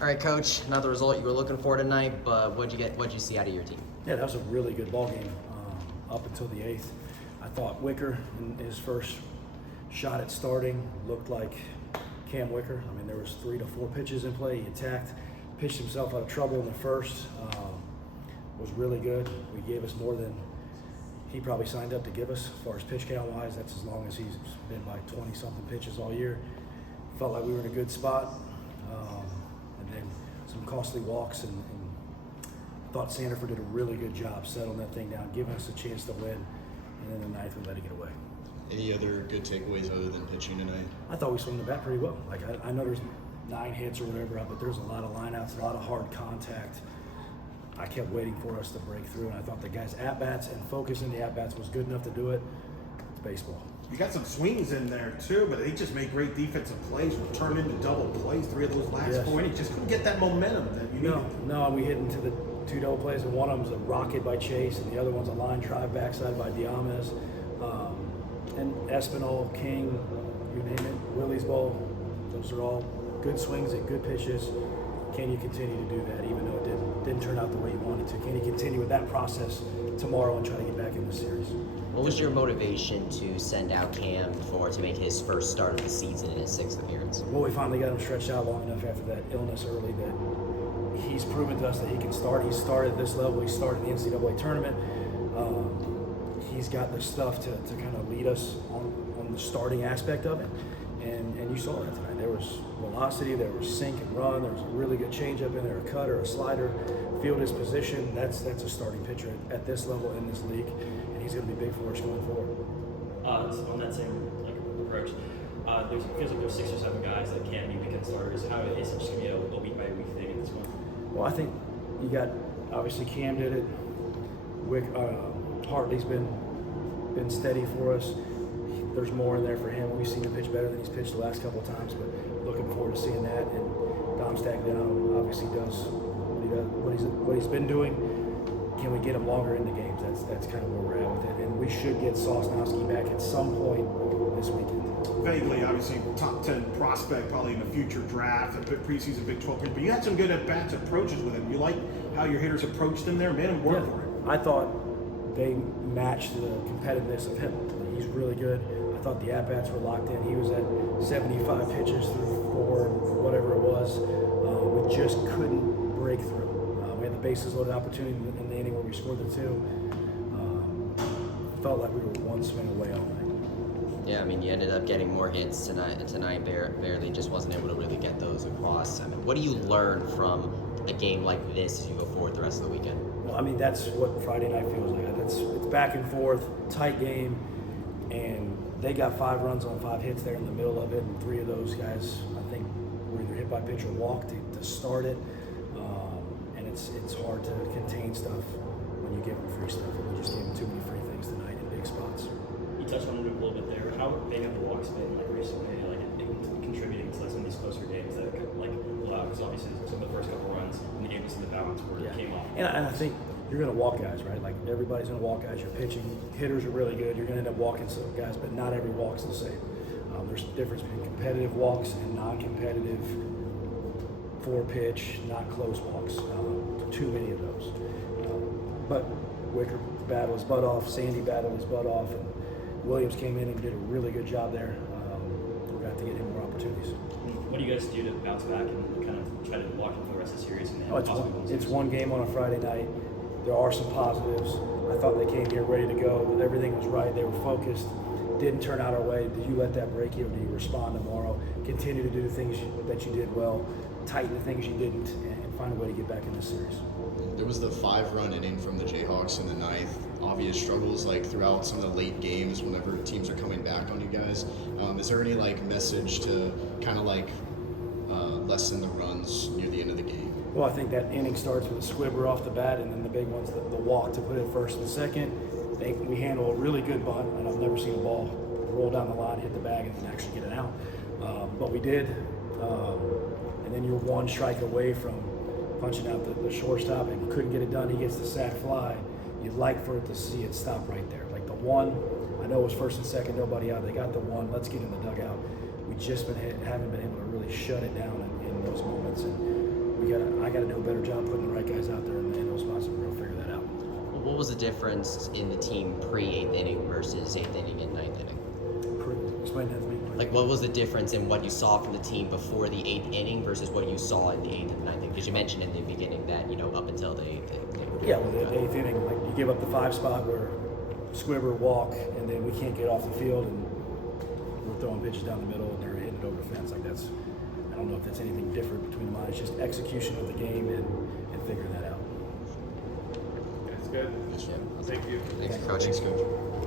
All right, Coach, not the result you were looking for tonight, but what'd you see out of your team? Yeah, that was a really good ball game up until the 8th. I thought Wicker, in his first shot at starting, looked like Cam Wicker. I mean, there was 3 to 4 pitches in play. He attacked, pitched himself out of trouble in the first. Was really good. We gave us more than he probably signed up to give us as far as pitch count wise. That's as long as he's been by 20-something pitches all year. Felt like we were in a good spot. And then some costly walks, and thought Sanderford did a really good job settling that thing down, giving us a chance to win. And then the 9th, we let it get away. Any other good takeaways other than pitching tonight? I thought we swung the bat pretty well. Like I know there's 9 hits or whatever, but there's a lot of lineouts, a lot of hard contact. I kept waiting for us to break through, and I thought the guys' at-bats and focus in the at-bats was good enough to do it. It's baseball. You got some swings in there too, but they just made great defensive plays, which turned into double plays. 3 of those last 4 innings just couldn't get that momentum that you needed. No, we hit into the 2 double plays, and one of them's a rocket by Chase, and the other one's a line drive backside by Diamez. And Espinal, King, you name it, Willie's ball. Those are all good swings and good pitches. Can you continue to do that, even though it didn't turn out the way you wanted to? Can you continue with that process tomorrow and try to get back in the series? What was your motivation to send out Cam to make his first start of the season in his 6th appearance? Well, we finally got him stretched out long enough after that illness early that he's proven to us that he can start. He started at this level. He started in the NCAA tournament. He's got the stuff to kind of lead us on the starting aspect of it. And you saw that tonight. There was velocity, there was sink and run, there was a really good changeup in there, a cutter, a slider, field his position. That's a starting pitcher at this level in this league, and he's going to be big for us going forward. On that same approach, it feels like there's 6 or 7 guys that can be weekend starters. How is it just going to be a week by week thing at this point? Well, I think you got, obviously Cam did it. Hartley's been steady for us. There's more in there for him. We've seen him pitch better than he's pitched the last couple of times, but looking forward to seeing that. And Dom Stagliano obviously does what he's been doing. Can we get him longer into games? That's kind of where we're at with it. And we should get Sosnowski back at some point this weekend. Vaguely, obviously, top 10 prospect probably in the future draft, a bit preseason Big 12 game, but you had some good at-bats approaches with him. You like how your hitters approached him there, made him work for it. I thought they matched the competitiveness of him. He's really good. I thought the at-bats were locked in. He was at 75 pitches through 4, whatever it was. We just couldn't break through. We had the bases loaded opportunity in the inning where we scored the 2. Felt like we were one swing away all night. Yeah, I mean, you ended up getting more hits tonight. Barely just wasn't able to really get those across. I mean, what do you learn from a game like this as you go forward the rest of the weekend? Well, I mean, that's what Friday night feels like. It's back and forth, tight game, and they got 5 runs on 5 hits there in the middle of it, and 3 of those guys, I think, were either hit by pitch or walked to start it. And it's hard to contain stuff when you give them free stuff. And we just gave them too many free things tonight in big spots. You touched on it a little bit there. How big have the walks been recently, contributing to some of these closer games that because obviously some of the first couple runs in the game was in the balance where it came off. And I think you're going to walk guys, right? Like everybody's going to walk guys. You're pitching. Hitters are really good. You're going to end up walking some guys, but not every walk's the same. There's a difference between competitive walks and non-competitive 4-pitch, not close walks. Too many of those. But Wicker battled his butt off. Sandy battled his butt off. And Williams came in and did a really good job there. We got to get him more opportunities. What do you guys do to bounce back and kind of try to walk into the rest of the series? It's one game on a Friday night. There are some positives. I thought they came here ready to go. Everything was right. They were focused. Didn't turn out our way. Did you let that break you, or do you respond tomorrow? Continue to do the things that you did well. Tighten the things you didn't, and find a way to get back in this series. There was the 5-run inning from the Jayhawks in the 9th. Obvious struggles throughout some of the late games whenever teams are coming back on you guys. Is there any message to kind of lessen the runs near the end of the game? Well, I think that inning starts with a squibber off the bat, and then the big one's the walk to put it first and second. I think we handle a really good bunt, and I've never seen a ball roll down the line, hit the bag, and then actually get it out. But we did. And then you're 1 strike away from punching out the shortstop, and couldn't get it done. He gets the sac fly. You'd like for it to see it stop right there. Like the 1, I know it was first and second, nobody out. They got the 1. Let's get in the dugout. We just haven't been able to really shut it down in those moments. And I got to do a better job putting the right guys out there in those spots, and we'll figure that out. What was the difference in the team pre-8th inning versus 8th inning and 9th inning? Explain that to me. Like, what was the difference in what you saw from the team before the 8th inning versus what you saw in the 8th and 9th inning? Because you mentioned in the beginning that, up until the 8th inning. Yeah, well, the 8th inning, like you give up the 5 spot where Squibber walk, and then we can't get off the field, and we're throwing pitches down the middle, and they're hitting it over the fence. Like I don't know if that's anything different between mine. It's just execution of the game and figuring that out. That's good. Yeah. Thank you. Thanks, Coach. Thanks, Coach.